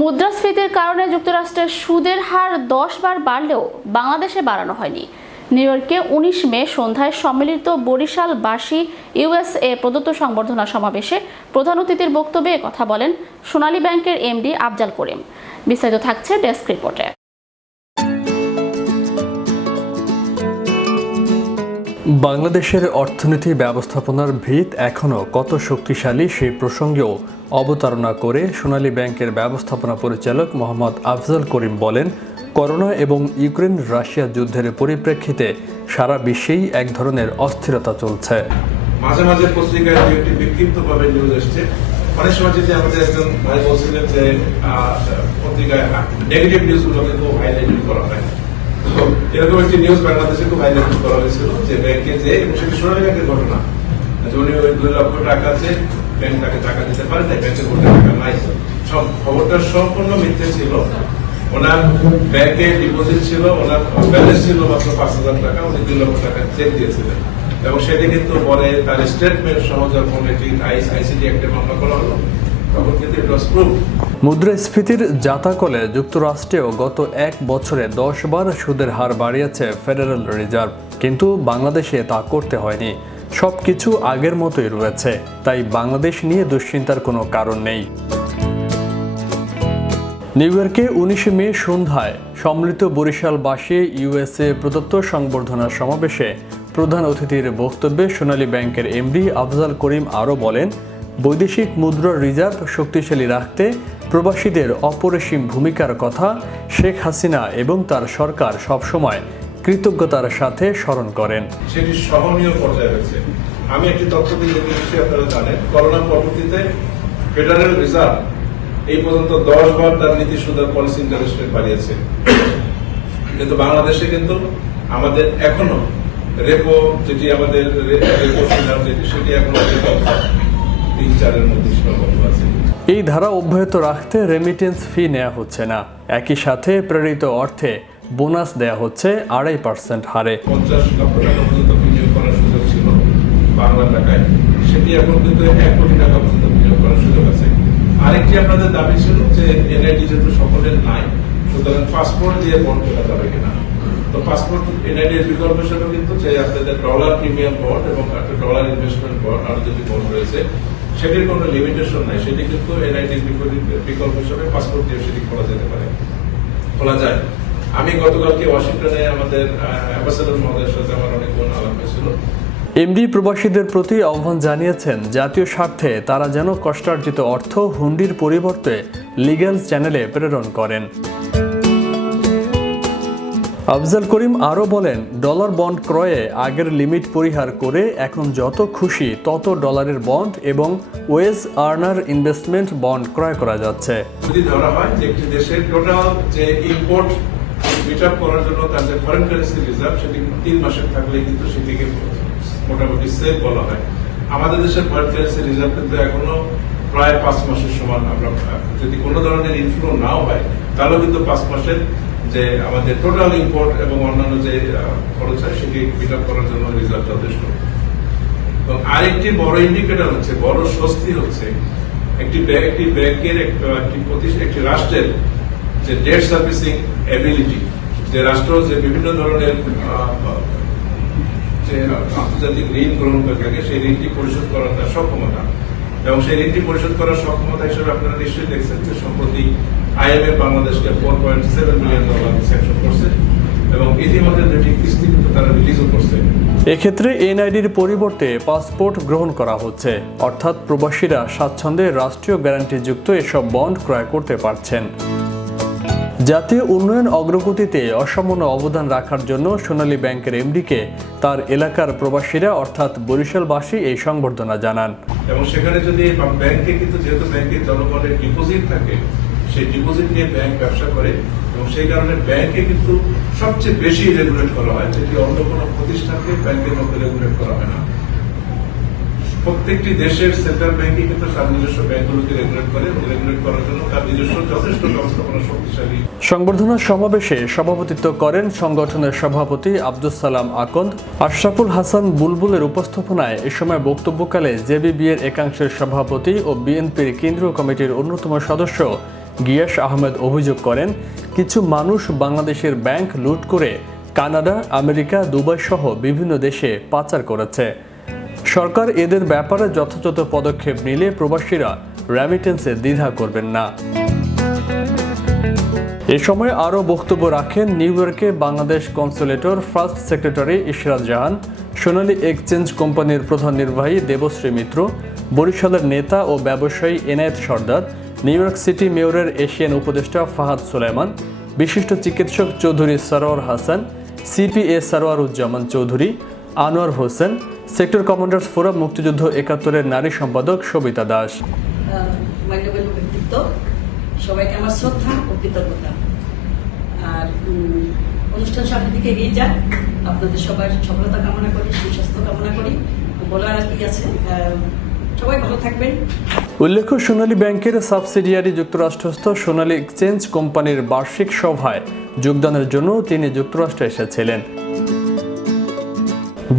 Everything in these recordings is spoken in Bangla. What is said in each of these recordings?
মুদ্রাস্ফীতির কারণে যুক্তরাষ্ট্রের সুদের হার 10 বার বাড়লেও বাংলাদেশে বাড়ানো হয়নি। নিউ ইয়র্কে 19 মে সন্ধ্যায় সম্মিলিত বরিশালবাসী ইউএসএ প্রদত্ত সংবর্ধনা সমাবেশে প্রধান অতিথির বক্তব্যে কথা বলেন সোনালী ব্যাংকের এমডি আফজাল করিম। বিস্তারিত থাকছে ডেস্ক রিপোর্টে। বাংলাদেশের অর্থনীতি ব্যবস্থাপনার ভিত এখনও কত শক্তিশালী সেই প্রসঙ্গেও অবতারণা করে সোনালী ব্যাংকের ব্যবস্থাপনা পরিচালক মোহাম্মদ আফজাল করিম বলেন, করোনা এবং ইউক্রেন রাশিয়া যুদ্ধের পরিপ্রেক্ষিতে সারা বিশ্বেই এক ধরনের অস্থিরতা চলছে। মাঝে মাঝে পত্রিকায় একটি বিক্ষিপ্তভাবে নিউজ আসছে। অনেক সময় যদি আমাদের একজন ভাই বলছিলেন যে পত্রিকায় নেগেটিভ নিউজগুলোকে খুব হাইলাইট করা হয়। তো এরকম একটি নিউজ বাংলাদেশে খুব হাইলাইট করা হয়েছিল যে ব্যাংকে যে এবং সেটি সোনালী ব্যাংকের ঘটনা, যে উনি ওই 2 লক্ষ টাকা আছে, ব্যাংক তাকে টাকা দিতে পারে তাই ব্যাংকের কোটি টাকা নাই। সব খবরটা সম্পূর্ণ মিথ্যে ছিল। ওনার ব্যাংকে ডিপোজিট ছিল, ওনার ব্যালেন্স ছিল মাত্র 5,000 টাকা, উনি 2 লক্ষ টাকা চেক দিয়েছিলেন এবং সেটি কিন্তু পরে তার স্টেটমেন্ট সহ যখন এটি আইসিটি অ্যাক্টে মামলা করা হলো তখন কিন্তু ইট ওয়াজ প্রুভ। মুদ্রাস্ফীতির জাতাকলে যুক্তরাষ্ট্রেও গত 1 বছরে 10 বার সুদের হার বাড়িয়েছে ফেডারেল রিজার্ভ, কিন্তু বাংলাদেশে তা করতে হয়নি। সবকিছু আগের মতোই রয়েছে, তাই বাংলাদেশ নিয়ে দুশ্চিন্তার কোনো কারণ নেই। নিউ ইয়র্কে 19 মে সন্ধ্যায় সম্মিলিত বরিশালবাসী ইউএসএ প্রদত্ত সংবর্ধনা সমাবেশে প্রধান অতিথির বক্তব্যে সোনালী ব্যাংকের এমডি আফজাল করিম আরও বলেন, বৈদেশিক মুদ্রার রিজার্ভ শক্তিশালী রাখতে প্রবাসীদের অপরিসীম ভূমিকার কথা শেখ হাসিনা এবং তার সরকার সবসময় কৃতজ্ঞতার সাথে স্মরণ করেন। সেটি সহনীয় পর্যায়ে রয়েছে। আমি একটি তথ্য দিয়ে নিশ্চয়ই আপনারা জানেন, করোনা পরবর্তীতে ফেডারেল রিজার্ভ এই পর্যন্ত 10 বার তার নীতি সুদের পলিসি ইন্টারেস্ট রেট বাড়িয়েছে, কিন্তু বাংলাদেশে কিন্তু আমাদের এখনো রেপো যেটি আমাদের রেপো সুদ যেটি সেটি এখনো 3-4 মধ্যে সীমাবদ্ধ আছে। এই ধারা অব্যাহত রাখতে রেমিটেন্স ফি নেওয়া হচ্ছে না, একই সাথে প্রেরিত অর্থে বোনাস দেয়া হচ্ছে 2.5% হারে। 50 লক্ষ টাকা পর্যন্ত বিনিয়োগ করার সুযোগ ছিল বাংলা টাকায়, সেটি এখন কিন্তু 1 কোটি টাকা পর্যন্ত বিনিয়োগ করার সুযোগ আছে। আরেকটি আপনাদের দাবি ছিল যে এনআইডি যেহেতু সকলের নাই, সুতরাং পাসপোর্ট দিয়ে বন্ড করা যাবে কিনা। তো পাসপোর্ট এনআইডি এর বিকল্প হিসেবে কিন্তু যে আপনাদের ডলার প্রিমিয়াম বন্ড এবং একটা ডলার ইনভেস্টমেন্ট বন্ড আরো যেটি বন্ড রয়েছে সেটির কোনো লিমিটেশন নাই, সেটি কিন্তু এনআইডির বিকল্প হিসেবে পাসপোর্ট দিয়ে সেটি খোলা যেতে পারে, খোলা যায়। আমি গতকালকে ওয়াশিংটনে আমাদের অ্যাম্বাসেডর মহোদয়ের সাথে আমার অনেক আলাপ হয়েছিল। এমডি প্রবাসীদের প্রতি আহ্বান জানিয়েছেন, জাতীয় স্বার্থে তারা যেন কষ্টার্জিত অর্থ হুন্ডির পরিবর্তে লিগ্যাল চ্যানেলে প্রেরণ করেন। আফজাল করিম আরও বলেন, ডলার বন্ড ক্রয়ে আগের লিমিট পরিহার করে এখন যত খুশি তত ডলারের বন্ড এবং ওয়েজ আর্নার ইনভেস্টমেন্ট বন্ড ক্রয় করা যাচ্ছে। যদি ধরা হয় যে একটি দেশের টোটাল যে ইম্পোর্ট মিট আপ করার জন্য তার যে ফরেন কারেন্সি রিজার্ভ সেটি 3 মাসের থাকলে কিন্তু সেটিকে মোটামুটি সেফ বলা হয়। আমাদের দেশের ফরেন কারেন্সি রিজার্ভ কিন্তু এখনো প্রায় 5 মাসের সমান। আমরা যদি কোনো ধরনের ইনফ্লো নাও হয় তাহলেও কিন্তু 5 মাসের যে আমাদের টোটাল ইম্পোর্ট এবং অন্যান্য যে খরচ হয় সেটি মিট আপ করার জন্য রিজার্ভ যথেষ্ট। এবং আরেকটি বড় ইন্ডিকেটর হচ্ছে, বড় স্বস্তি হচ্ছে একটি ব্যাংকের একটি রাষ্ট্রের যে ডেট সার্ভিসিং এবিলিটি, যে রাষ্ট্র যে বিভিন্ন ধরনের যে আন্তর্জাতিক ঋণ গ্রহণ করে থাকে সেই ঋণটি পরিশোধ করার তার সক্ষমতা, এবং সেই ঋণটি পরিশোধ করার সক্ষমতা হিসেবে আপনারা নিশ্চয়ই দেখছেন যে সম্প্রতি আইএমএফ বাংলাদেশকে $4.7 বিলিয়ন স্যাংশন করছে এবং ইতিমধ্যে 2টি কিস্তি কিন্তু তারা রিলিজও করছে। এক্ষেত্রে এনআইডির পরিবর্তে পাসপোর্ট গ্রহণ করা হচ্ছে, অর্থাৎ প্রবাসীরা স্বাচ্ছন্দ্যে রাষ্ট্রীয় গ্যারান্টিযুক্ত এসব বন্ড ক্রয় করতে পারছেন। জাতীয় উন্নয়ন অগ্রগতিতে অসামান্য অবদান রাখার জন্য সোনালী ব্যাংকের এমডিকে তার এলাকার প্রবাসীরা অর্থাৎ বরিশালবাসী এই সংবর্ধনা জানান। এবং সেখানে যদি ব্যাংকে কিন্তু যেহেতু ব্যাংকে জনগণের ডিপোজিট থাকে, সেই ডিপোজিট নিয়ে ব্যাংক ব্যবসা করে এবং সেই কারণে ব্যাংকে কিন্তু সবচেয়ে বেশি রেগুলেট করা হয়, যেটি অন্য কোনো প্রতিষ্ঠানকে ব্যাংকের মধ্যে রেগুলেট করা হয় না। প্রত্যেকটি দেশের সেন্ট্রাল ব্যাংকই কিন্তু তার নিজস্ব ব্যাংকগুলোকে রেগুলেট করে, রেগুলেট করার জন্য তার নিজস্ব যথেষ্ট ব্যবস্থাপনা শক্তিশালী। সংবর্ধনা সমাবেশে সভাপতিত্ব করেন সংগঠনের সভাপতি আব্দুস সালাম আকন্দ। আশরাফুল হাসান বুলবুলের উপস্থাপনায় এ সময় বক্তব্যকালে জেবিবির একাংশের সভাপতি ও বিএনপির কেন্দ্রীয় কমিটির অন্যতম সদস্য গিয়াস আহমেদ অভিযোগ করেন, কিছু মানুষ বাংলাদেশের ব্যাংক লুট করে কানাডা, আমেরিকা, দুবাই সহ বিভিন্ন দেশে পাচার করেছে। সরকার এদের ব্যাপারে যথাযথ পদক্ষেপ নিলে প্রবাসীরা রেমিটেন্সে দ্বিধা করবেন না। এ সময় আরও বক্তব্য রাখেন নিউ ইয়র্কে বাংলাদেশ কনসুলেটর first secretary Ishrat Jahan, Sonali exchange কোম্পানির প্রধান নির্বাহী দেবশ্রী মিত্র, বরিশালের নেতা ও ব্যবসায়ী Enayet Sardar, New York City মেয়রের এশিয়ান উপদেষ্টা ফাহাদ সুলাইমান, বিশিষ্ট চিকিৎসক Chowdhury Sarwar Hasan, CPA Sarwaruzzaman Chowdhury, Anwar Hossain, sector commanders forum মুক্তিযুদ্ধ ৭১-এর নারী সম্পাদক সবিতা দাস। মান্যবর ব্যক্তিত্ব, সবাইকে আমার শ্রদ্ধা ও কৃতজ্ঞতা। আর অনুষ্ঠান সামনের দিকে এগিয়ে যান, আপনাদের সবার সফলতা কামনা করি, সুস্বাস্থ্য কামনা করি। বলার আর কি আছে, সবাই ভালো থাকবেন। উল্লেখ্য, সোনালী ব্যাংকের সাবসিডিয়ারি যুক্তরাষ্ট্রস্থ সোনালী এক্সচেঞ্জ কোম্পানির বার্ষিক সভায় যোগদানের জন্য তিনি যুক্তরাষ্ট্রে এসেছিলেন।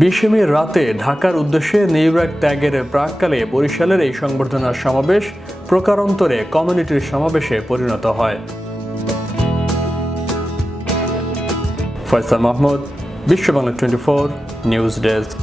২০ মে রাতে ঢাকার উদ্দেশ্যে নিউ ইয়র্ক ত্যাগের প্রাক্কালে বরিশালের এই সংবর্ধনা সমাবেশ প্রকারান্তরে কমিউনিটির সমাবেশে পরিণত হয়। ফয়সাল মাহমুদ, বিশ্ব বাংলা 24 নিউজ ডেস্ক।